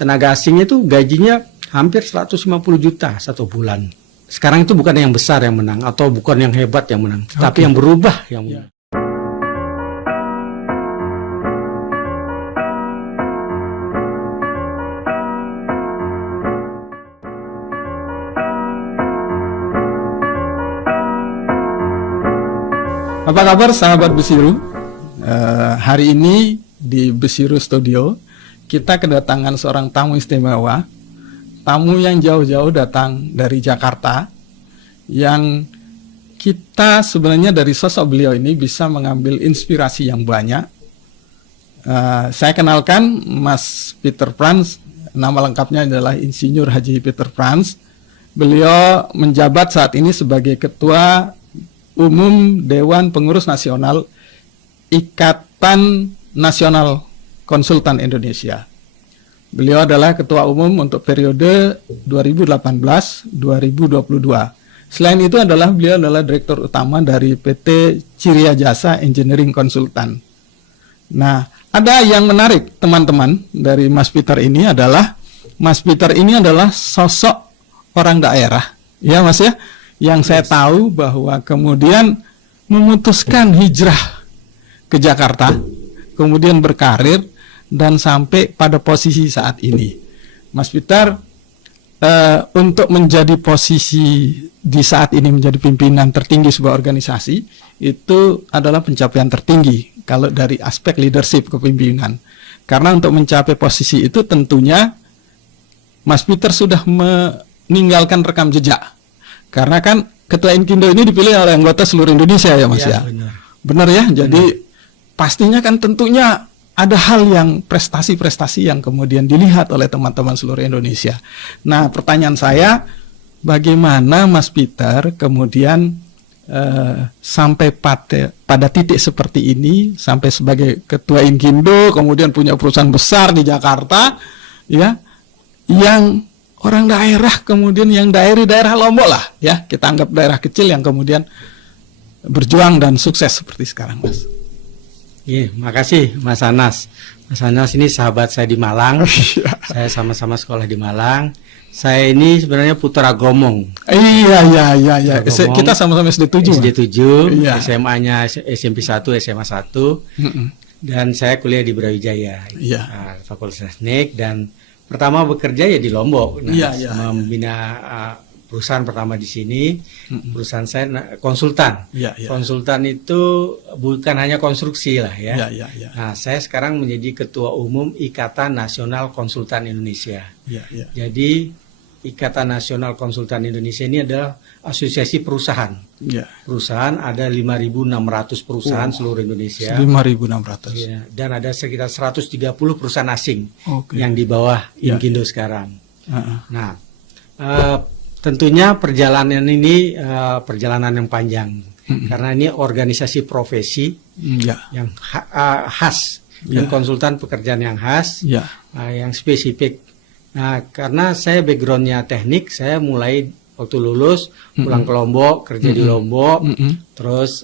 tenaga asingnya itu gajinya hampir 150 juta satu bulan. Sekarang itu bukan yang besar yang menang atau bukan yang hebat yang menang, tapi yang berubah yang menang. Apa kabar sahabat Besiru? Hari ini di Besiru Studio kita kedatangan seorang tamu istimewa, tamu yang jauh-jauh datang dari Jakarta, yang kita sebenarnya dari sosok beliau ini bisa mengambil inspirasi yang banyak. Saya kenalkan Mas Peter Frans, nama lengkapnya adalah Insinyur Haji Peter Frans. Beliau menjabat saat ini sebagai Ketua Umum Dewan Pengurus Nasional Ikatan Nasional Konsultan Indonesia. Beliau adalah Ketua Umum untuk periode 2018-2022. Selain itu beliau adalah Direktur Utama dari PT Ciria Jasa Engineering Consultant. Nah, ada yang menarik teman-teman dari Mas Peter ini adalah Mas Peter ini adalah sosok orang daerah, ya Mas ya, yang saya tahu bahwa kemudian memutuskan hijrah ke Jakarta, kemudian berkarir dan sampai pada posisi saat ini. Mas Peter untuk menjadi posisi di saat ini menjadi pimpinan tertinggi sebuah organisasi itu adalah pencapaian tertinggi kalau dari aspek leadership kepemimpinan. Karena untuk mencapai posisi itu tentunya Mas Peter sudah meninggalkan rekam jejak. Karena kan Ketua Inkindo ini dipilih oleh anggota seluruh Indonesia ya Mas ya. Benar ya. Jadi pastinya kan tentunya ada hal yang prestasi-prestasi yang kemudian dilihat oleh teman-teman seluruh Indonesia. Nah, pertanyaan saya, bagaimana Mas Peter kemudian sampai pada titik seperti ini, sampai sebagai Ketua Inkindo, kemudian punya perusahaan besar di Jakarta, ya, yang orang daerah kemudian yang daerah Lombok lah, ya, kita anggap daerah kecil yang kemudian berjuang dan sukses seperti sekarang, Mas. Iya, makasih Mas Anas. Mas Anas ini sahabat saya di Malang. Saya sama-sama sekolah di Malang. Saya ini sebenarnya putra Gomong. Iya. Kita sama-sama SD 7. SD 7, iya. SMA-nya SMP 1, SMA 1. Dan saya kuliah di Brawijaya, Fakultas Teknik, dan pertama bekerja ya di Lombok. Membina perusahaan pertama di sini. Perusahaan saya konsultan. Konsultan itu bukan hanya konstruksi lah ya. Nah, saya sekarang menjadi Ketua Umum Ikatan Nasional Konsultan Indonesia. Jadi Ikatan Nasional Konsultan Indonesia ini adalah asosiasi perusahaan. Perusahaan ada 5.600 perusahaan seluruh Indonesia. 5.600. Ya, dan ada sekitar 130 perusahaan asing yang di bawah Inkindo sekarang. Nah, tentunya perjalanan ini perjalanan yang panjang karena ini organisasi profesi yang khas, dan konsultan pekerjaan yang khas, yang spesifik. Nah, karena saya backgroundnya teknik, saya mulai waktu lulus pulang ke Lombok, kerja di Lombok, terus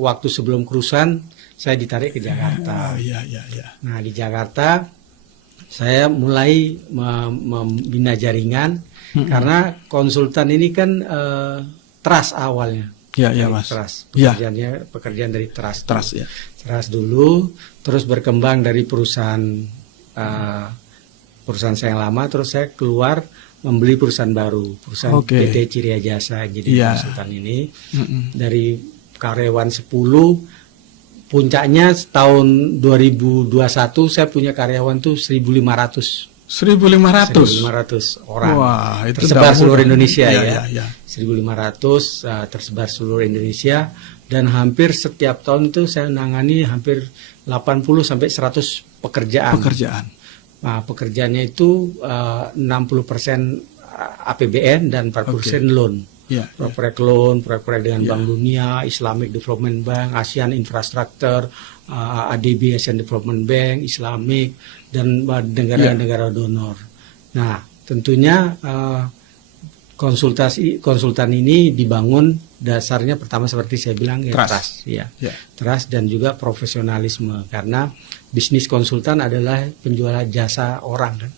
waktu sebelum kerusuhan saya ditarik ke Jakarta. Nah, di Jakarta saya mulai membina jaringan. Karena konsultan ini kan trust awalnya. Mas. Trust. Pekerjaan dari trust. Trust dulu, terus berkembang dari perusahaan saya yang lama, terus saya keluar membeli perusahaan baru, perusahaan PT Ciria Jasa jadi konsultan ini. Dari karyawan 10, puncaknya tahun 2021 saya punya karyawan tuh 1.500 orang. Wah, itu tersebar seluruh Indonesia 1.500 tersebar seluruh Indonesia, dan hampir setiap tahun itu saya menangani hampir 80 sampai 100 pekerjaan. Nah, pekerjaannya itu 60% APBN dan 40% loan. Proyek loan, proyek dengan Bank Dunia, Islamic Development Bank, ASEAN Infrastructure, ADB, Asian Development Bank, Islamic, dan negara-negara donor. Nah, tentunya konsultan ini dibangun dasarnya pertama seperti saya bilang trust, trust dan juga profesionalisme, karena bisnis konsultan adalah penjualan jasa orang kan.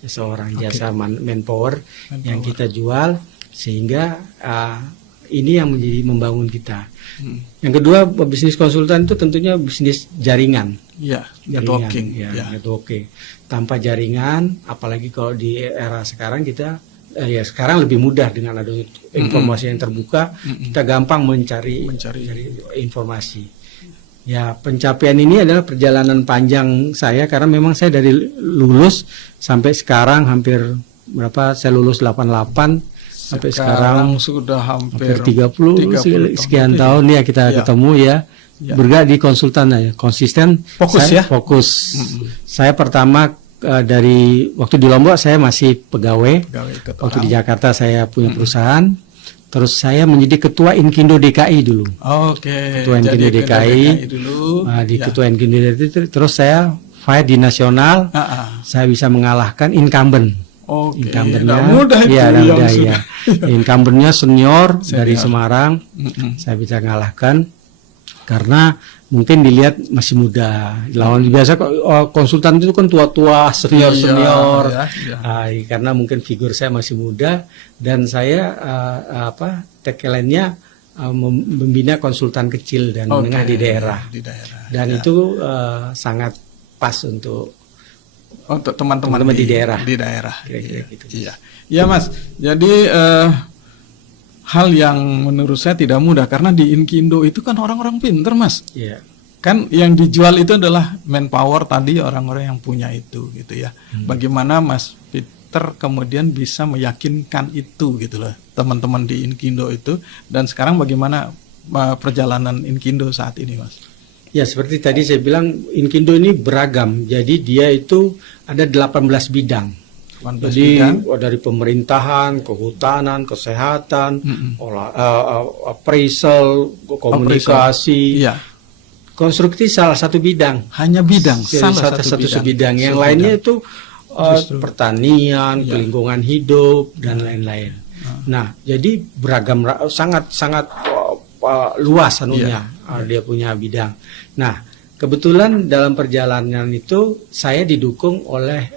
seorang jasa manpower yang kita jual, sehingga ini yang menjadi membangun kita. Yang kedua, bisnis konsultan itu tentunya bisnis jaringan. Ya, networking. Networking. Tanpa jaringan, apalagi kalau di era sekarang kita sekarang lebih mudah dengan ada informasi yang terbuka, kita gampang mencari informasi. Ya, pencapaian ini adalah perjalanan panjang saya, karena memang saya dari lulus sampai sekarang hampir saya lulus 88 sampai sekarang sudah hampir 30 sekian tahun ya kita ketemu ya. Bergerak di konsultan ya, konsisten, fokus. Saya pertama dari waktu di Lombok saya masih pegawai waktu di Jakarta saya punya perusahaan. Terus saya menjadi ketua Inkindo DKI dulu. Ketua Inkindo DKI dulu. Ketua Inkindo DKI, terus saya fight di nasional. Saya bisa mengalahkan incumbent. Incumbentnya, incumbentnya senior dari Semarang. Saya bisa mengalahkan karena mungkin dilihat masih muda. Lawan biasa konsultan itu kan tua-tua, senior. Karena mungkin figur saya masih muda dan saya tagline-nya membina konsultan kecil dan menengah di daerah. Dan itu sangat pas untuk teman-teman di daerah. Gitu. Iya Mas. Jadi hal yang menurut saya tidak mudah karena di Inkindo itu kan orang-orang pinter Mas. Iya. Kan yang dijual itu adalah manpower tadi, orang-orang yang punya itu gitu ya. Bagaimana Mas Peter kemudian bisa meyakinkan itu gitu loh teman-teman di Inkindo itu, dan sekarang bagaimana perjalanan Inkindo saat ini Mas? Ya, seperti tadi saya bilang, Inkindo ini beragam. Jadi dia itu ada 18 bidang. Jadi dari pemerintahan, kehutanan, kesehatan, appraisal, komunikasi, konstruksi salah satu bidang. Hanya bidang, salah satu bidang. Yang lainnya itu pertanian, lingkungan hidup dan lain-lain. Nah, jadi beragam, sangat luas anunya. Dia punya bidang. Nah, kebetulan dalam perjalanan itu saya didukung oleh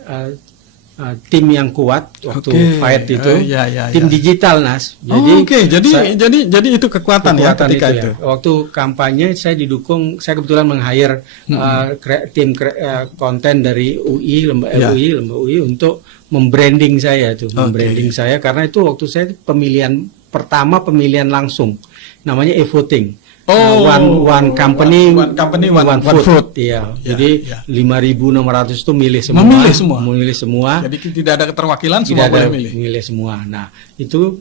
tim yang kuat waktu fight itu, tim digital Nas. Jadi itu kekuatan ya ketika itu. Waktu kampanye saya didukung, saya kebetulan meng-hire tim konten dari lembaga UI untuk membranding saya itu, saya karena itu waktu saya pemilihan langsung, namanya e-voting. One company, one vote. Iya. Jadi 5.600 itu memilih semua. Jadi tidak ada keterwakilan, semua boleh milih semua. Nah, itu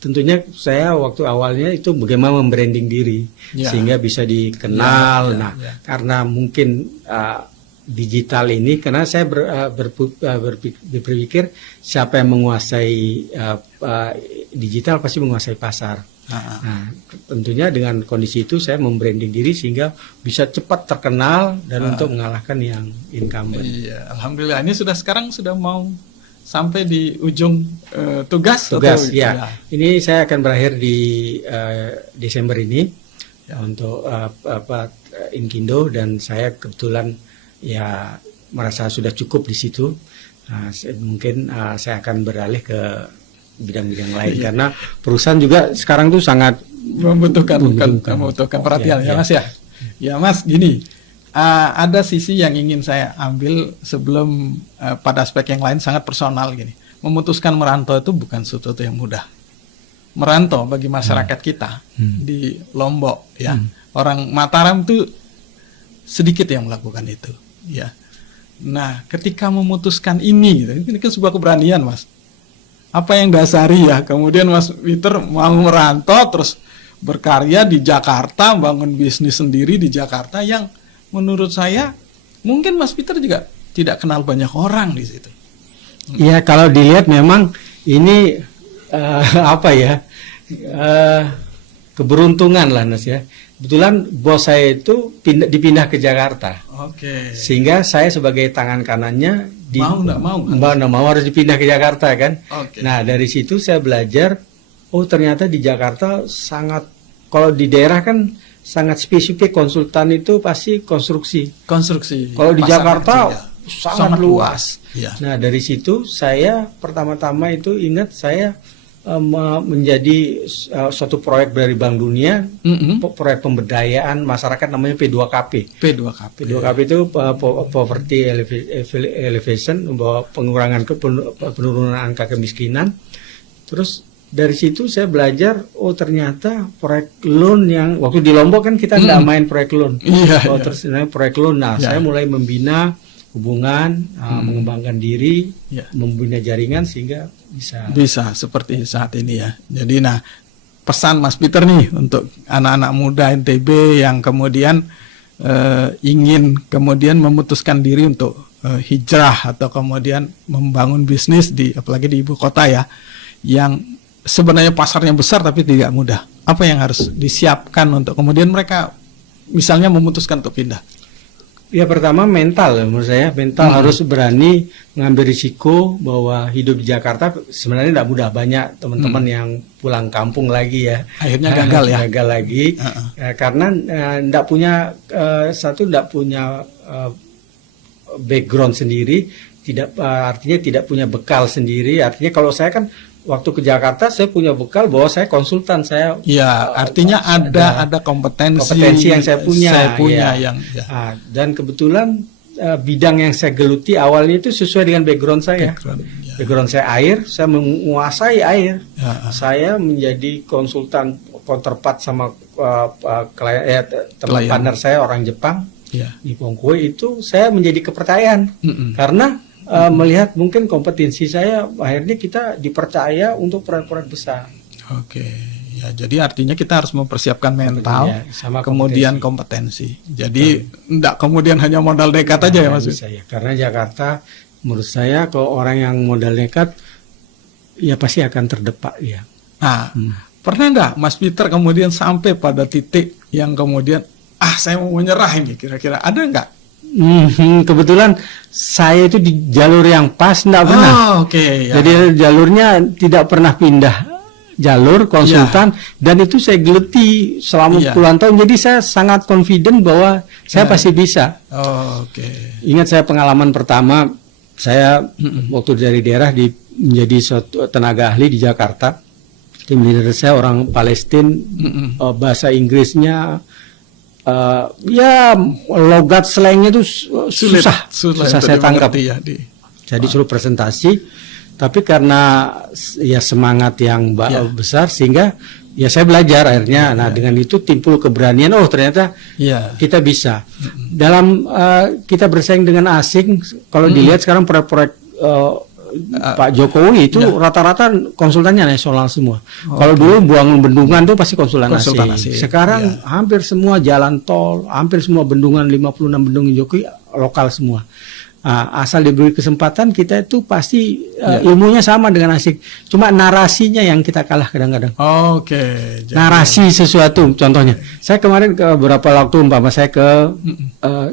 tentunya saya waktu awalnya itu bagaimana membranding diri sehingga bisa dikenal. Karena mungkin digital ini, karena saya berpikir siapa yang menguasai digital pasti menguasai pasar. Nah, tentunya dengan kondisi itu saya membranding diri sehingga bisa cepat terkenal dan untuk mengalahkan yang incumbent. Iya, alhamdulillah. Ini sekarang sudah mau sampai di ujung tugas. Ya. Ini saya akan berakhir di Desember ini untuk Inkindo, dan saya kebetulan merasa sudah cukup di situ. Nah, mungkin saya akan beralih ke bidang-bidang lain karena perusahaan juga sekarang tuh sangat membutuhkan perhatian Mas ya. Ya Mas, gini, ada sisi yang ingin saya ambil sebelum pada aspek yang lain sangat personal gini. Memutuskan merantau itu bukan sesuatu yang mudah. Merantau bagi masyarakat kita di Lombok orang Mataram itu sedikit yang melakukan itu ya. Nah, ketika memutuskan ini kan sebuah keberanian Mas. Apa yang dasari kemudian Mas Peter mau merantau terus berkarya di Jakarta, bangun bisnis sendiri di Jakarta yang menurut saya mungkin Mas Peter juga tidak kenal banyak orang di situ. Iya, kalau dilihat memang ini keberuntungan lah Nas ya. Kebetulan bos saya itu dipindah ke Jakarta. Sehingga saya sebagai tangan kanannya mau harus dipindah ke Jakarta kan. Nah, dari situ saya belajar, ternyata di Jakarta sangat, kalau di daerah kan sangat spesifik, konsultan itu pasti konstruksi. Kalau di Jakarta sangat luas. Ya. Nah, dari situ saya pertama-tama itu ingat saya menjadi suatu proyek dari Bank Dunia, proyek pemberdayaan masyarakat namanya P2KP. P2KP itu Poverty Elevation, membawa pengurangan penurunan angka kemiskinan. Terus dari situ saya belajar, oh ternyata proyek loan yang waktu di Lombok kan kita nggak main proyek loan, terus proyek loan. Nah, saya mulai membina hubungan, mengembangkan diri, membina jaringan sehingga bisa seperti saat ini ya. Jadi nah, pesan Mas Peter nih untuk anak-anak muda NTB yang kemudian ingin kemudian memutuskan diri untuk hijrah atau kemudian membangun bisnis apalagi di ibu kota ya, yang sebenarnya pasarnya besar tapi tidak mudah. Apa yang harus disiapkan untuk kemudian mereka misalnya memutuskan untuk pindah? Ya, pertama mental, menurut saya mental harus berani mengambil risiko bahwa hidup di Jakarta sebenarnya tidak mudah. Banyak teman-teman yang pulang kampung lagi ya, akhirnya gagal lagi karena tidak punya background sendiri, artinya tidak punya bekal sendiri. Artinya kalau saya kan waktu ke Jakarta saya punya bekal bahwa saya konsultan, saya artinya ada kompetensi yang saya punya yang dan kebetulan bidang yang saya geluti awalnya itu sesuai dengan background saya. Background saya air, saya menguasai air. Saya menjadi konsultan counterpart sama teman partner saya orang Jepang di Pongkue, itu saya menjadi kepercayaan karena melihat mungkin kompetensi saya, akhirnya kita dipercaya untuk proyek-proyek besar. Oke, ya jadi artinya kita harus mempersiapkan mental, sama kemudian kompetensi. Jadi enggak kemudian hanya modal nekat aja ya Mas. Karena Jakarta menurut saya kalau orang yang modal nekat ya pasti akan terdepak ya. Nah, pernah enggak Mas Peter kemudian sampai pada titik yang kemudian saya mau menyerah ini, kira-kira ada enggak? Kebetulan saya itu di jalur yang pas, enggak pernah. Jadi jalurnya tidak pernah pindah jalur konsultan dan itu saya geluti selama puluhan tahun. Jadi saya sangat confident bahwa saya pasti bisa. Ingat saya pengalaman pertama saya waktu dari daerah menjadi suatu tenaga ahli di Jakarta. Tim leader saya orang Palestina, bahasa Inggrisnya logat slangnya itu susah saya tangkap. Jadi suruh presentasi, tapi karena semangat yang besar sehingga saya belajar akhirnya. Dengan itu timbul keberanian. Oh ternyata kita bisa. Dalam kita bersaing dengan asing, kalau dilihat sekarang proyek-proyek Pak Jokowi itu rata-rata konsultannya nasional semua. Kalau dulu buangan bendungan itu pasti konsultan asing. Sekarang hampir semua jalan tol, hampir semua bendungan 56 bendungan Jokowi lokal semua. Asal diberi kesempatan kita itu pasti ilmunya sama dengan asing. Cuma narasinya yang kita kalah kadang-kadang. Narasi sesuatu, contohnya. Saya kemarin ke beberapa waktu saya ke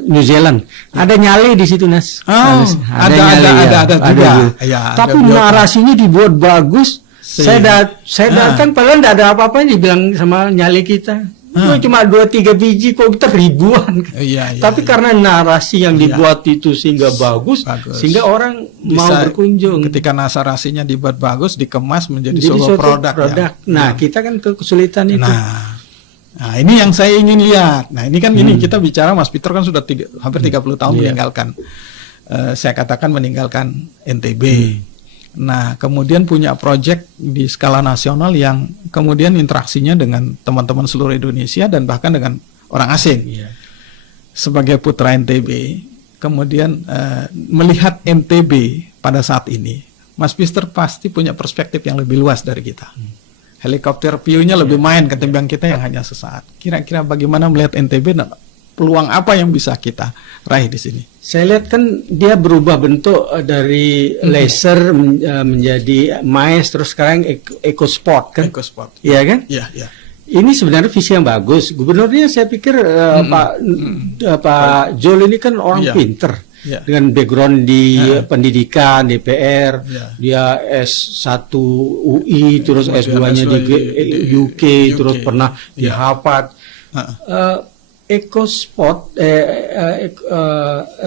New Zealand. Ada nyale di situ, Nas. Ada juga. Tapi narasinya dibuat bagus. Saya datang padahal tidak ada apa-apa, dibilang sama nyale kita. Cuma 2-3 biji, kok kita ribuan. Tapi karena narasi yang dibuat itu sehingga bagus, sehingga orang mau berkunjung. Ketika narasinya dibuat bagus, dikemas menjadi sebuah produk. Nah, kita kan kesulitan itu. Nah, ini yang saya ingin lihat. Nah, ini kan kita bicara Mas Peter kan sudah hampir 30 tahun meninggalkan. Saya katakan meninggalkan NTB. Nah, kemudian punya proyek di skala nasional yang kemudian interaksinya dengan teman-teman seluruh Indonesia dan bahkan dengan orang asing. Sebagai putra NTB, kemudian melihat NTB pada saat ini, Mas Peter pasti punya perspektif yang lebih luas dari kita. Helikopter view-nya lebih main ketimbang kita yang hanya sesaat. Kira-kira bagaimana melihat NTB? Peluang apa yang bisa kita raih di sini? Saya lihat kan dia berubah bentuk dari leisure menjadi MICE, terus sekarang EcoSport kan? EcoSport. Iya kan? Iya. Ini sebenarnya visi yang bagus. Gubernurnya saya pikir Pak Jol ini kan orang pinter. Dengan background di pendidikan, DPR, dia S1 UI, terus S2-nya di UK, terus pernah di Harvard. sport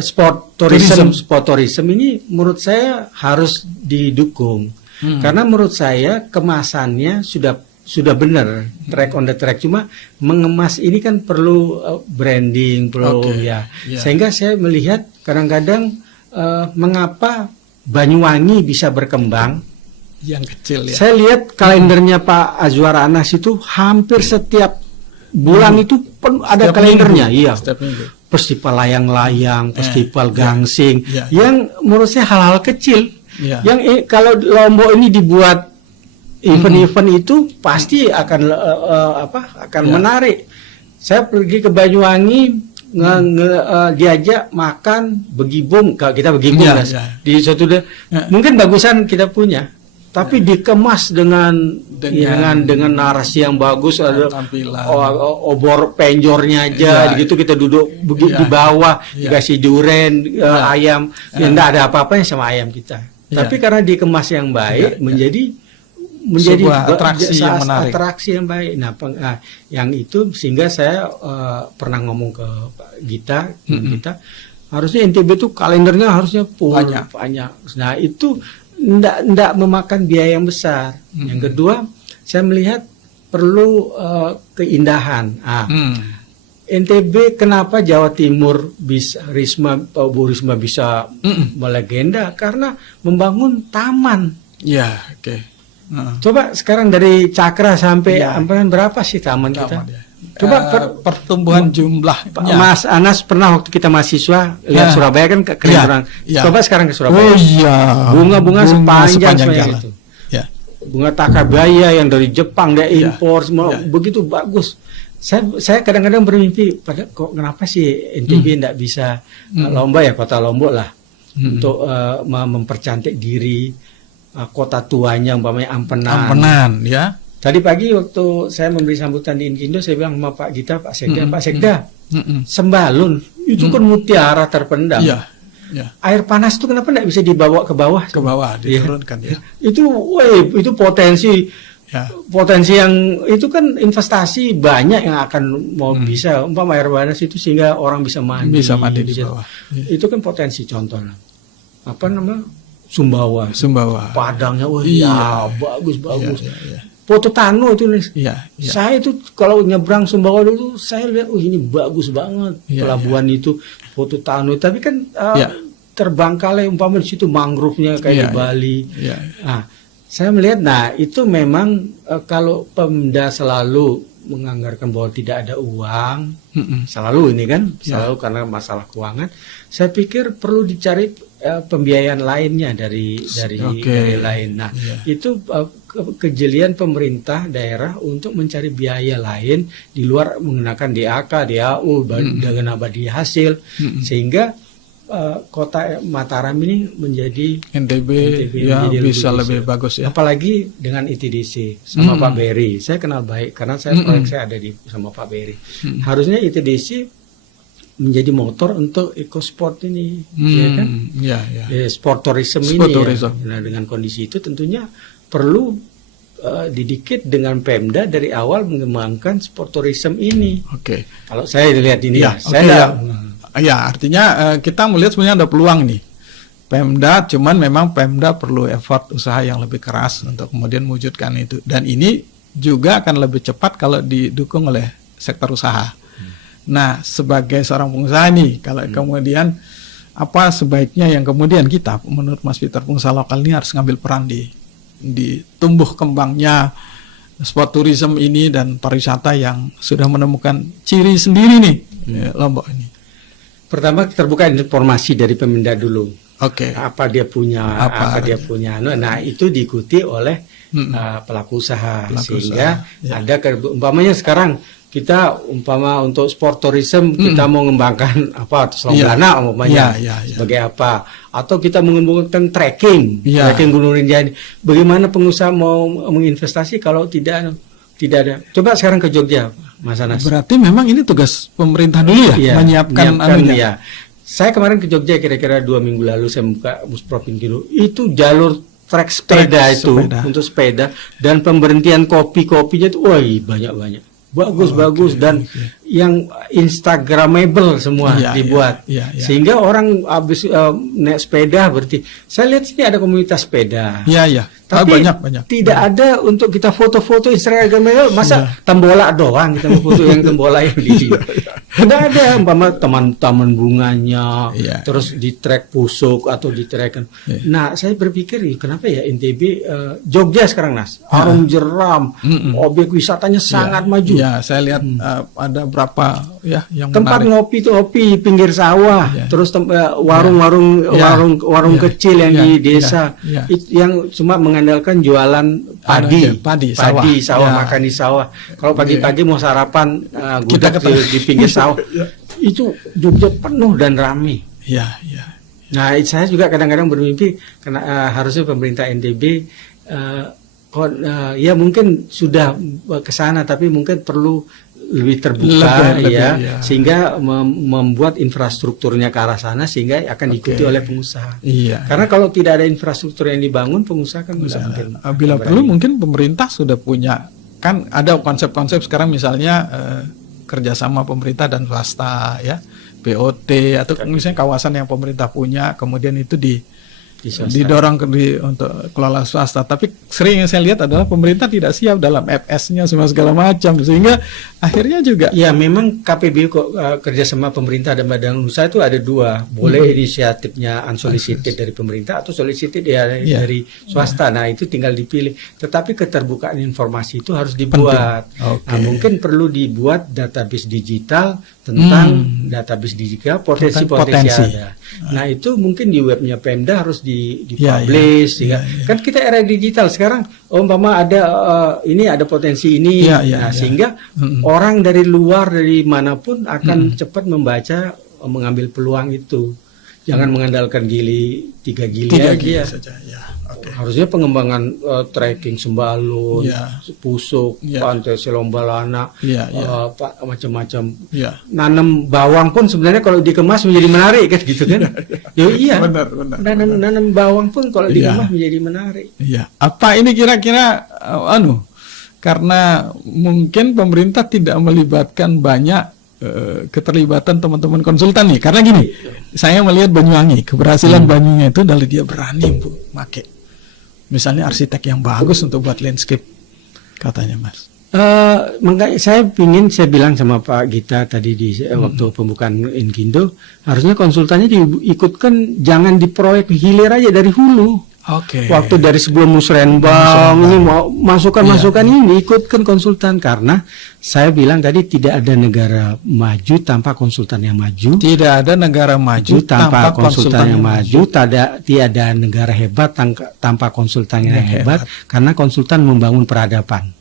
sport tourism ini menurut saya harus didukung. Karena menurut saya kemasannya sudah benar, track on the track, cuma mengemas ini kan perlu branding, perlu sehingga saya melihat kadang-kadang mengapa Banyuwangi bisa berkembang. Yang kecil ya. Saya lihat kalendernya Pak Azwar Anas itu hampir setiap bulan itu ada Setiap kalendernya, minggu. iya. Setiap minggu. Festival layang-layang, festival gangsing, yang menurut saya hal-hal kecil. Yang kalau Lombok ini dibuat event-event itu pasti akan menarik. Saya pergi ke Banyuwangi diajak makan begibung, kalau kita begibung di suatu mungkin bagusan kita punya, tapi dikemas dengan narasi yang bagus, ada obor penjornya aja gitu, kita duduk di bawah dikasih duren, ayam, enggak ada apa-apanya sama ayam kita. Tapi karena dikemas yang baik menjadi atraksi yang baik. Nah, yang itu sehingga saya pernah ngomong ke Pak Gita, harusnya NTB itu kalendernya harusnya banyak. Nah, itu ndak memakan biaya yang besar. Yang kedua, saya melihat perlu keindahan. NTB kenapa Jawa Timur bisa Bu Risma bisa melegenda karena membangun taman. Coba sekarang dari Cakra sampai berapa sih taman kita? Coba pertumbuhan jumlahnya. Mas Anas pernah waktu kita mahasiswa lihat Surabaya kan keren. Coba sekarang ke Surabaya. Bunga-bunga sepanjang itu. Bunga Takabaya yang dari Jepang dia impor semua begitu bagus. Saya kadang-kadang bermimpi kenapa sih NTB tidak bisa lomba ya, kota Lombok lah untuk mempercantik diri. Kota tuanya umpamanya Ampenan ya. Tadi pagi waktu saya memberi sambutan di Inkindo, saya bilang sama Pak Gita, Pak Sekda, Sembalun itu kan mutiara terpendam. Air panas itu kenapa tidak bisa dibawa ke bawah? Ke bawah diturunkan Itu potensi yang itu kan investasi banyak yang akan bisa umpama air panas itu sehingga orang bisa mandi di bawah. Itu kan potensi contohnya. Sumbawa, Padangnya, bagus. Foto Tano itu saya itu kalau nyebrang Sumbawa dulu, saya lihat, ini bagus banget pelabuhan itu, Foto Tano. Tapi kan terbangkalai umpama di situ mangrove-nya kayak di Bali. Nah, saya melihat, itu memang kalau Pemda selalu menganggarkan bahwa tidak ada uang, selalu ini kan, selalu karena masalah keuangan. Saya pikir perlu dicari pembiayaan lainnya dari lain. Nah, itu kejelian pemerintah daerah untuk mencari biaya lain di luar menggunakan DAK, DAU, dengan abadi hasil, sehingga kota Mataram ini menjadi NTB bisa lebih bagus ya. Apalagi dengan ITDC sama Pak Berry. Saya kenal baik karena proyek saya ada sama Pak Berry. Harusnya ITDC menjadi motor untuk ekosport ini, ya kan? Sport tourism ini. Nah, dengan kondisi itu tentunya perlu didikit dengan Pemda dari awal mengembangkan sport tourism ini. Kalau saya lihat ini, artinya kita melihat sebenarnya ada peluang nih. Pemda, cuman memang Pemda perlu effort usaha yang lebih keras untuk kemudian mewujudkan itu. Dan ini juga akan lebih cepat kalau didukung oleh sektor usaha. Nah, sebagai seorang pengusaha nih, kalau kemudian apa sebaiknya yang kemudian kita, menurut Mas Peter, pengusaha lokal ini harus ngambil peran di tumbuh kembangnya sport tourism ini dan pariwisata yang sudah menemukan ciri sendiri nih Lombok ini. Pertama, terbuka informasi dari Pemda dulu. Apa dia punya, dia punya. Nah, itu diikuti oleh pelaku usaha, sehingga ada umpamanya sekarang kita untuk sport tourism kita mau mengembangkan Selanggana umpamanya sebagai apa, atau kita mengembangkan trekking Gunung Rinjani. Bagaimana pengusaha mau menginvestasi kalau tidak ada? Coba sekarang ke Jogja, Mas Anas. Berarti memang ini tugas pemerintah dulu menyiapkan anunya. Saya kemarin ke Jogja kira-kira 2 minggu lalu, saya buka Buspropin Kilo, itu jalur trek sepeda untuk sepeda, dan pemberhentian kopinya itu banyak-banyak. bagus dan yang instagramable semua dibuat. Sehingga orang habis naik sepeda berarti saya lihat sini ada komunitas sepeda. Tapi banyak. Tidak ada untuk kita foto-foto instagramable, masa tembola doang kita mau foto yang tembola yang di. Tidak ada umpama taman bunganya, terus di trek pusuk atau di trek. Nah, saya berpikir kenapa ya NTB Jogja sekarang Nas, harum jeram, objek wisatanya sangat maju. Ya, saya lihat ada berapa yang tempat menarik. ngopi pinggir sawah, terus warung kecil yang di desa yang cuma mengandalkan jualan padi sawah, makan di sawah. Kalau pagi-pagi mau sarapan gudeg di pinggir sawah. Itu Jogja penuh dan ramai. Nah, saya juga kadang-kadang bermimpi karena harusnya pemerintah NTB ya mungkin sudah ke sana, tapi mungkin perlu lebih terbuka sehingga membuat infrastrukturnya ke arah sana sehingga akan diikuti oleh pengusaha. Karena kalau tidak ada infrastruktur yang dibangun, pengusaha kan tidak mungkin. Bila perlu mungkin pemerintah sudah punya, kan ada konsep-konsep sekarang misalnya kerjasama pemerintah dan swasta ya, BOT atau misalnya kawasan yang pemerintah punya kemudian itu didorong untuk kelola swasta. Tapi sering yang saya lihat adalah pemerintah tidak siap dalam FS-nya semua segala macam, sehingga akhirnya juga memang KPBU kerjasama pemerintah dan badan usaha itu ada dua, boleh inisiatifnya unsolicited dari pemerintah atau solicited dari swasta. Nah, itu tinggal dipilih, tetapi keterbukaan informasi itu harus dibuat. Nah, mungkin perlu dibuat database digital tentang database digital potensi ada. Nah, itu mungkin di webnya Pemda harus di-publish. Kan kita era digital sekarang, umpama ada ini ada potensi ini, sehingga orang dari luar dari manapun akan cepat membaca, mengambil peluang itu. Jangan mengandalkan 3 gili saja. Harusnya pengembangan trekking Sembalun, Pusuk, Pantai Selombalana, macam-macam. Nanam bawang pun sebenarnya kalau dikemas menjadi menarik kan gitu kan? Benar. Nanam bawang pun kalau dikemas menjadi menarik. Apa ini kira-kira karena mungkin pemerintah tidak melibatkan banyak keterlibatan teman-teman konsultan nih, karena gini, saya melihat Banyuwangi, keberhasilan Banyuwangi itu adalah dia berani make misalnya arsitek yang bagus untuk buat landscape katanya Mas. Makanya saya bilang sama Pak Gita tadi di waktu pembukaan Inkindo, harusnya konsultannya diikutkan, jangan di proyek hilir aja dari hulu. Waktu dari sebelum musrenbang ini masukan ini ikutkan konsultan, karena saya bilang tadi tidak ada negara maju tanpa konsultan yang maju. Tidak ada negara maju tanpa konsultan yang maju. Tiada negara hebat tanpa konsultan yang hebat, karena konsultan membangun peradaban.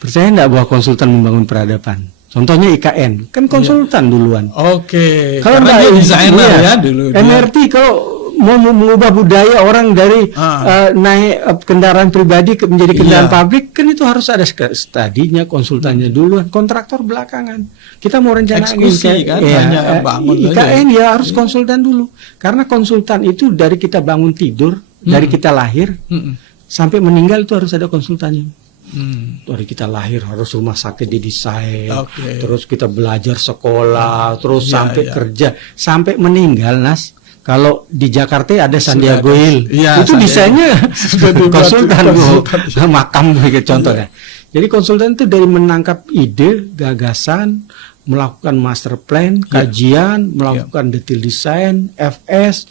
Percaya enggak bahwa konsultan membangun peradaban? Contohnya IKN, kan konsultan duluan. Kalau enggak desainer dulu. MRT kalau mau mengubah budaya orang dari naik kendaraan pribadi menjadi kendaraan publik, kan itu harus ada studinya, konsultannya duluan, kontraktor belakangan. Kita mau rencana eksekusi kan, hanya bangun IKN harus konsultan dulu, karena konsultan itu dari kita bangun tidur, dari kita lahir sampai meninggal itu harus ada konsultannya. Dari kita lahir harus rumah sakit didesain, terus kita belajar sekolah, terus sampai kerja, sampai meninggal Nas. Kalau di Jakarta ada Sandiago Hill, itu desainnya konsultan makam begitu contohnya. Jadi konsultan itu dari menangkap ide, gagasan, melakukan master plan, kajian, melakukan detail desain, FS,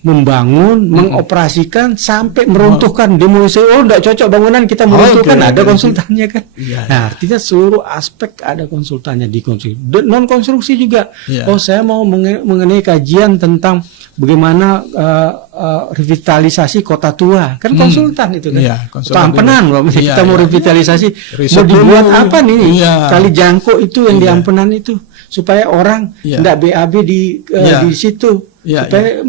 membangun, mengoperasikan sampai meruntuhkan, demolisi. Enggak cocok bangunan, kita meruntuhkan, ada konsultannya kan. Nah, artinya seluruh aspek ada konsultannya di konstruksi. Non konstruksi juga. Saya mau mengenai kajian tentang bagaimana revitalisasi kota tua, kan konsultan itu kan. Tampenan kita mau revitalisasi, mau dibuat apa nih? Kali Jangkok itu yang di Ampenan itu, supaya orang tidak BAB di situ, supaya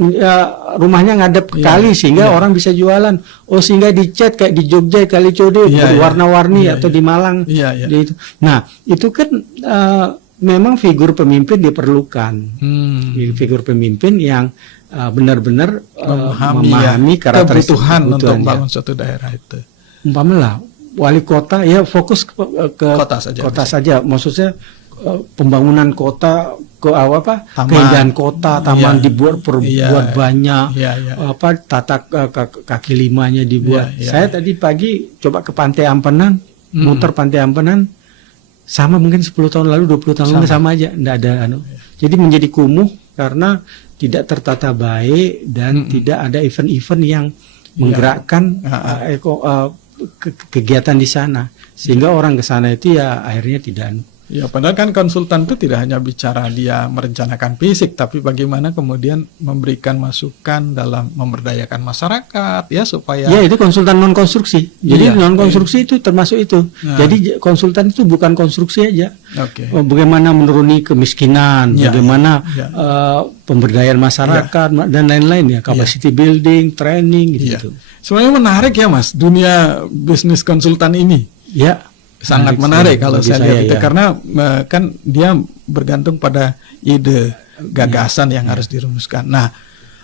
rumahnya ngadep ke kali sehingga orang bisa jualan. Sehingga dicat kayak di Jogja Kali Code warna-warni atau di Malang. Itu. Nah, itu kan memang figur pemimpin diperlukan. Figur pemimpin yang memahami karakteristik kebutuhan untuk membangun suatu daerah itu. Umpamalah wali kota ya fokus ke kota saja. Maksudnya pembangunan kota, keindahan kota, taman dibuat buat banyak, tata kaki limanya dibuat. Saya tadi pagi coba ke Pantai Ampenan, muter Pantai Ampenan, sama mungkin 10 tahun lalu, 20 tahun lalu sama aja, enggak ada Jadi menjadi kumuh karena tidak tertata baik dan tidak ada event-event yang menggerakkan kegiatan di sana, sehingga orang ke sana itu ya akhirnya tidak. Ya, padahal kan konsultan itu tidak hanya bicara dia merencanakan fisik, tapi bagaimana kemudian memberikan masukan dalam memberdayakan masyarakat, ya supaya. Ya, itu konsultan non konstruksi. Jadi non konstruksi itu termasuk itu. Jadi konsultan itu bukan konstruksi aja. Bagaimana menuruni kemiskinan, bagaimana pemberdayaan masyarakat dan lain-lain ya, capacity building, training gitu. Sebenarnya menarik ya Mas, dunia bisnis konsultan ini. Ya. Sangat menarik kalau saya lihat itu karena kan dia bergantung pada ide gagasan yang harus dirumuskan. Nah,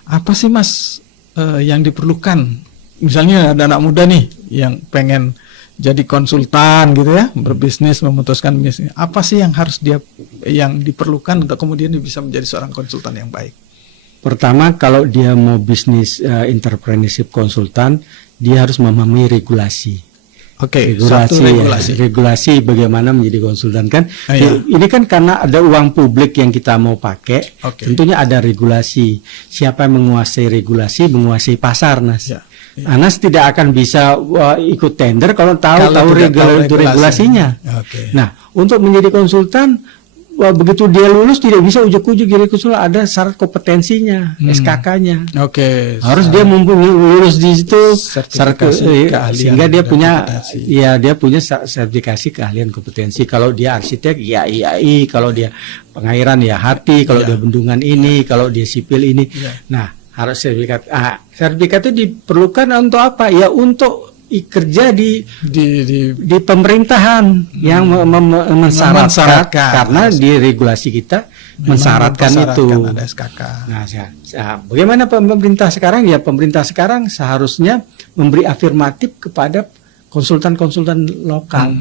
apa sih Mas yang diperlukan? Misalnya ada anak muda nih yang pengen jadi konsultan gitu ya, berbisnis, memutuskan bisnis. Apa sih yang harus yang diperlukan untuk kemudian dia bisa menjadi seorang konsultan yang baik? Pertama, kalau dia mau bisnis entrepreneurship konsultan, dia harus memahami regulasi. Regulasi bagaimana menjadi konsultan kan. Ini kan karena ada uang publik yang kita mau pakai, tentunya ada regulasi. Siapa yang menguasai regulasi, menguasai pasar, Nas. Anas tidak akan bisa ikut tender kalau tahu regulasinya. Nah, untuk menjadi konsultan, begitu dia lulus tidak bisa ujuk-ujuk jadi konsultan, ada syarat kompetensinya, SKK-nya. Harus dia lulus di situ sehingga dia punya sertifikasi keahlian kompetensi. Kalau dia arsitek ya IAI, kalau dia pengairan ya HATI, kalau dia bendungan ini, kalau dia sipil ini. Nah, harus sertifikat. Sertifikat itu diperlukan untuk apa? Ya untuk kerja di pemerintahan yang mensyaratkan, karena di regulasi kita mensyaratkan itu. Ada SKK. Nah, bagaimana pemerintah sekarang? Ya, pemerintah sekarang seharusnya memberi afirmatif kepada konsultan-konsultan lokal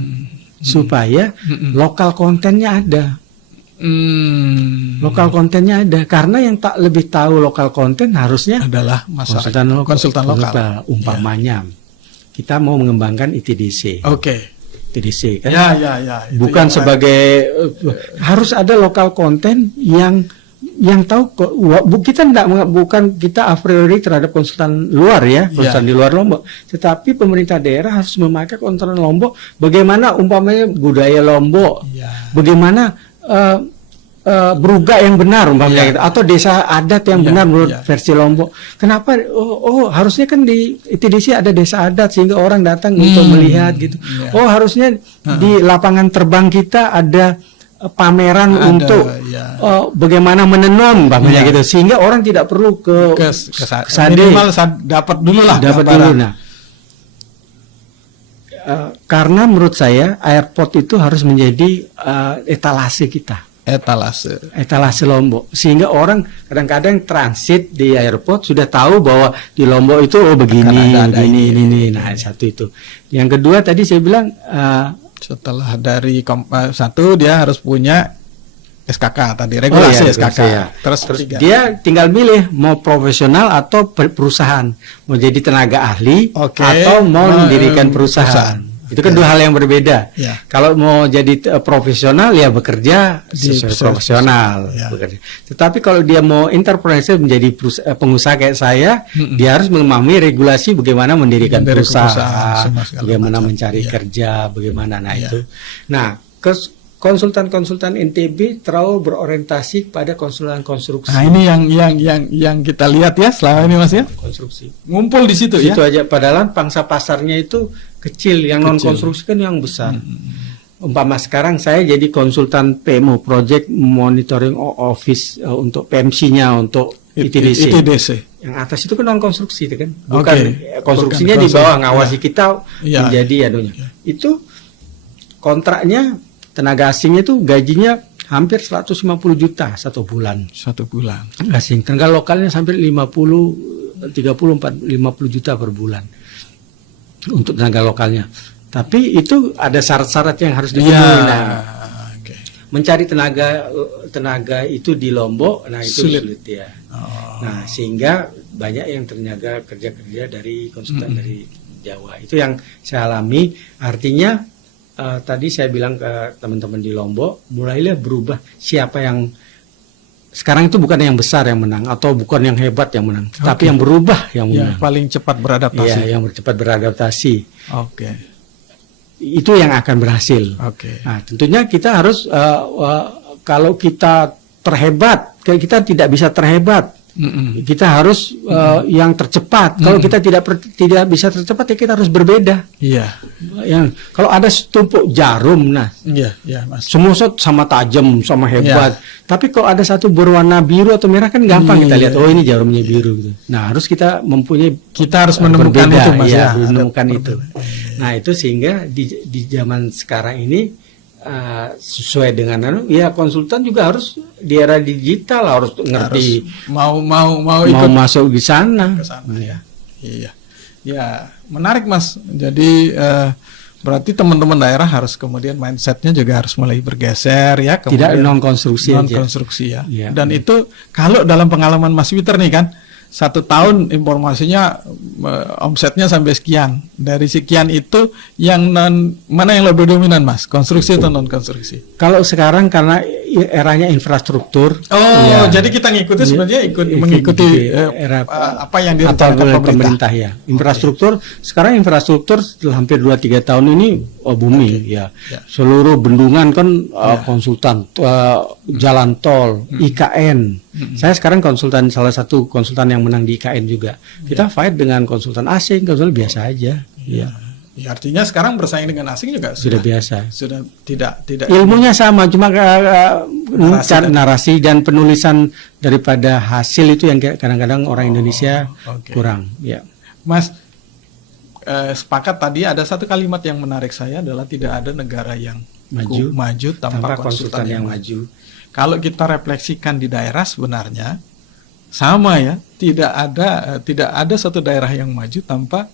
supaya lokal kontennya ada. Lokal kontennya ada, karena yang tak lebih tahu lokal konten harusnya adalah konsultan lokal. Umpamanya kita mau mengembangkan ITDC. ITDC kan. Bukan sebagai harus ada lokal konten yang tahu. Kita bukan kita a priori terhadap konsultan luar ya, konsultan di luar Lombok. Tetapi pemerintah daerah harus memakai konsultan Lombok. Bagaimana umpamanya budaya Lombok, bagaimana beruga yang benar umpamanya gitu, atau desa adat yang benar menurut versi Lombok. Kenapa? Harusnya kan di ITDC ada desa adat sehingga orang datang untuk melihat gitu. Harusnya di lapangan terbang kita ada pameran untuk bagaimana menenun umpamanya gitu, sehingga orang tidak perlu ke minimal dapat dulu lah. Nah, karena menurut saya airport itu harus menjadi etalase kita. Etalase Lombok, sehingga orang kadang-kadang transit di airport sudah tahu bahwa di Lombok itu begini. Nah, satu itu. Yang kedua tadi saya bilang setelah dari satu dia harus punya SKK tadi, regulasi SKK. Terus dia tinggal milih mau profesional atau perusahaan, mau jadi tenaga ahli atau mau mendirikan perusahaan. Itu kan dua hal yang berbeda. Kalau mau jadi profesional ya bekerja sesuai profesional. Bekerja. Tetapi kalau dia mau entrepreneurship menjadi pengusaha kayak saya, dia harus memahami regulasi bagaimana mendirikan perusahaan, bagaimana mencari kerja, bagaimana itu. Nah, konsultan-konsultan NTB terlalu berorientasi pada konsultan konstruksi. Nah, ini yang kita lihat ya selama ini Mas ya. Konstruksi. Ngumpul di situ ya. Itu aja, padahal pangsa pasarnya itu kecil, yang non konstruksi kan yang besar. Umpama sekarang saya jadi konsultan PMO, Project Monitoring Office untuk PMC-nya untuk ITDC. Yang atas itu kan non konstruksi itu kan. Bukan konstruksinya di bawah ngawasi kita menjadi Itu kontraknya tenaga asingnya itu gajinya hampir 150 juta satu bulan. Asing. Tenaga lokalnya sampai 50 juta per bulan untuk tenaga lokalnya. Tapi itu ada syarat-syarat yang harus dipenuhi. Nah, oke. mencari tenaga itu di Lombok, nah itu sulit ya. Nah, sehingga banyak yang ternyata kerja dari konsultan dari Jawa. Itu yang saya alami. Artinya tadi saya bilang ke teman-teman di Lombok, mulailah berubah. Siapa yang sekarang itu bukan yang besar yang menang atau bukan yang hebat yang menang, tapi yang berubah yang menang. Paling cepat beradaptasi. Ya, yang cepat beradaptasi. Oke. Itu yang akan berhasil. Oke. Nah, tentunya kita harus kalau kita terhebat, kita tidak bisa terhebat. Kita harus yang tercepat. Kalau kita tidak bisa tercepat, ya kita harus berbeda. Iya. Yang kalau ada setumpuk jarum, nah, iya, Mas. semua sama tajam, sama hebat. Tapi kalau ada satu berwarna biru atau merah kan gampang kita lihat. Oh, ini jarumnya biru. Gitu. Nah, harus kita mempunyai. Kita harus menemukan berbeda, itu, Mas. Ya, menemukan itu. Nah, itu sehingga di zaman sekarang ini. Sesuai dengan konsultan juga harus di era digital harus ngerti mau ikut masuk di sana. Iya, menarik Mas. Jadi berarti teman-teman daerah harus kemudian mindsetnya juga harus mulai bergeser ya. Tidak non konstruksi ya. Dan itu kalau dalam pengalaman Mas Peter nih kan 1 tahun informasinya omsetnya sampai sekian. Dari sekian itu yang mana yang lebih dominan Mas? Konstruksi atau non konstruksi? Kalau sekarang karena eranya infrastruktur. Jadi kita sebenarnya mengikuti era apa yang direncanakan pemerintah ya. Infrastruktur sekarang infrastruktur setelah hampir 2-3 tahun ini booming ya. Seluruh bendungan kan konsultan, jalan tol, IKN. Saya sekarang salah satu konsultan yang menang di IKN juga. Kita fight dengan konsultan asing, konsultan biasa aja. Ya, artinya sekarang bersaing dengan asing juga sudah biasa. Sudah tidak ilmunya sama, cuma narasi dan penulisan daripada hasil itu yang kadang-kadang orang Indonesia kurang. Ya, Mas. Sepakat tadi ada satu kalimat yang menarik saya adalah tidak ada negara yang maju tanpa konsultan yang maju. Kalau kita refleksikan di daerah sebenarnya sama ya, tidak ada satu daerah yang maju tanpa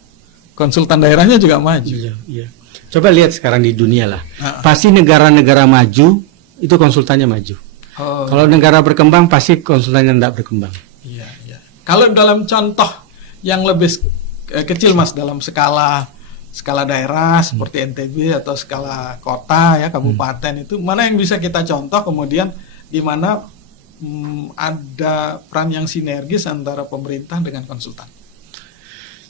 konsultan daerahnya juga maju. Iya. Coba lihat sekarang di dunia lah. Pasti negara-negara maju itu konsultannya maju. Kalau negara berkembang pasti konsultannya tidak berkembang. Iya. Kalau dalam contoh yang lebih kecil Mas, dalam skala daerah seperti NTB atau skala kota ya, kabupaten itu mana yang bisa kita contoh kemudian di mana ada peran yang sinergis antara pemerintah dengan konsultan.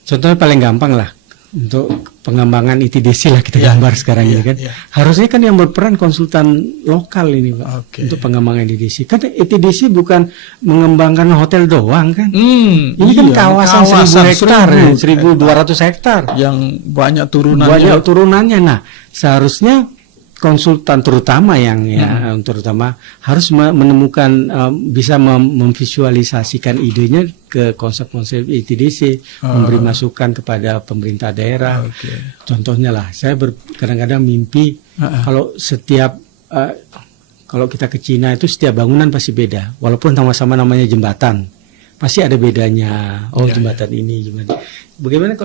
Contohnya paling gampang lah untuk pengembangan ITDC lah kita gambar sekarang ini kan. Harusnya kan yang berperan konsultan lokal ini Pak untuk pengembangan ITDC. Kan ITDC bukan mengembangkan hotel doang kan. Ini kan kawasan 1.000 hektar, 1.200 hektar yang banyak turunannya. Nah, seharusnya konsultan terutama terutama harus menemukan bisa memvisualisasikan idenya ke konsep-konsep ITDC, memberi masukan kepada pemerintah daerah. Contohnya lah, saya kadang-kadang mimpi kalau kalau kita ke Cina itu setiap bangunan pasti beda, walaupun sama-sama namanya jembatan, pasti ada bedanya. Jembatan ini, jembatan. Bagaimana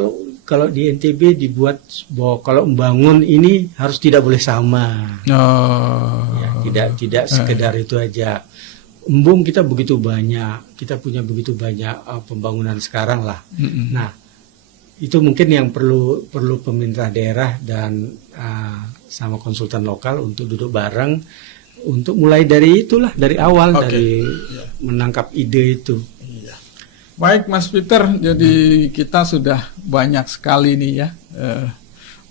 kalau di NTB dibuat bahwa kalau membangun ini harus tidak boleh sama. Tidak sekedar itu aja. Embung kita begitu banyak, kita punya begitu banyak pembangunan sekarang lah. Nah, itu mungkin yang perlu pemerintah daerah dan sama konsultan lokal untuk duduk bareng untuk mulai dari itulah, dari awal, dari menangkap ide itu. Baik Mas Peter, jadi kita sudah banyak sekali nih ya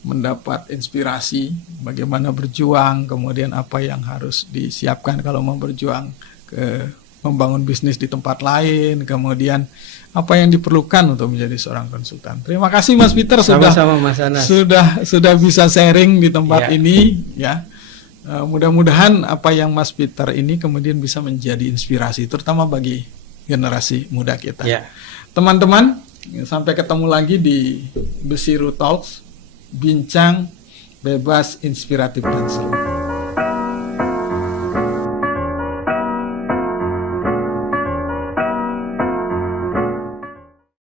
mendapat inspirasi bagaimana berjuang, kemudian apa yang harus disiapkan kalau mau berjuang ke membangun bisnis di tempat lain, kemudian apa yang diperlukan untuk menjadi seorang konsultan. Terima kasih Mas Peter sama-sama Mas Anas. sudah bisa sharing di tempat ini ya. Mudah-mudahan apa yang Mas Peter ini kemudian bisa menjadi inspirasi terutama bagi generasi muda kita. Teman-teman, sampai ketemu lagi di Besiru Talks, bincang bebas, inspiratif dan seru.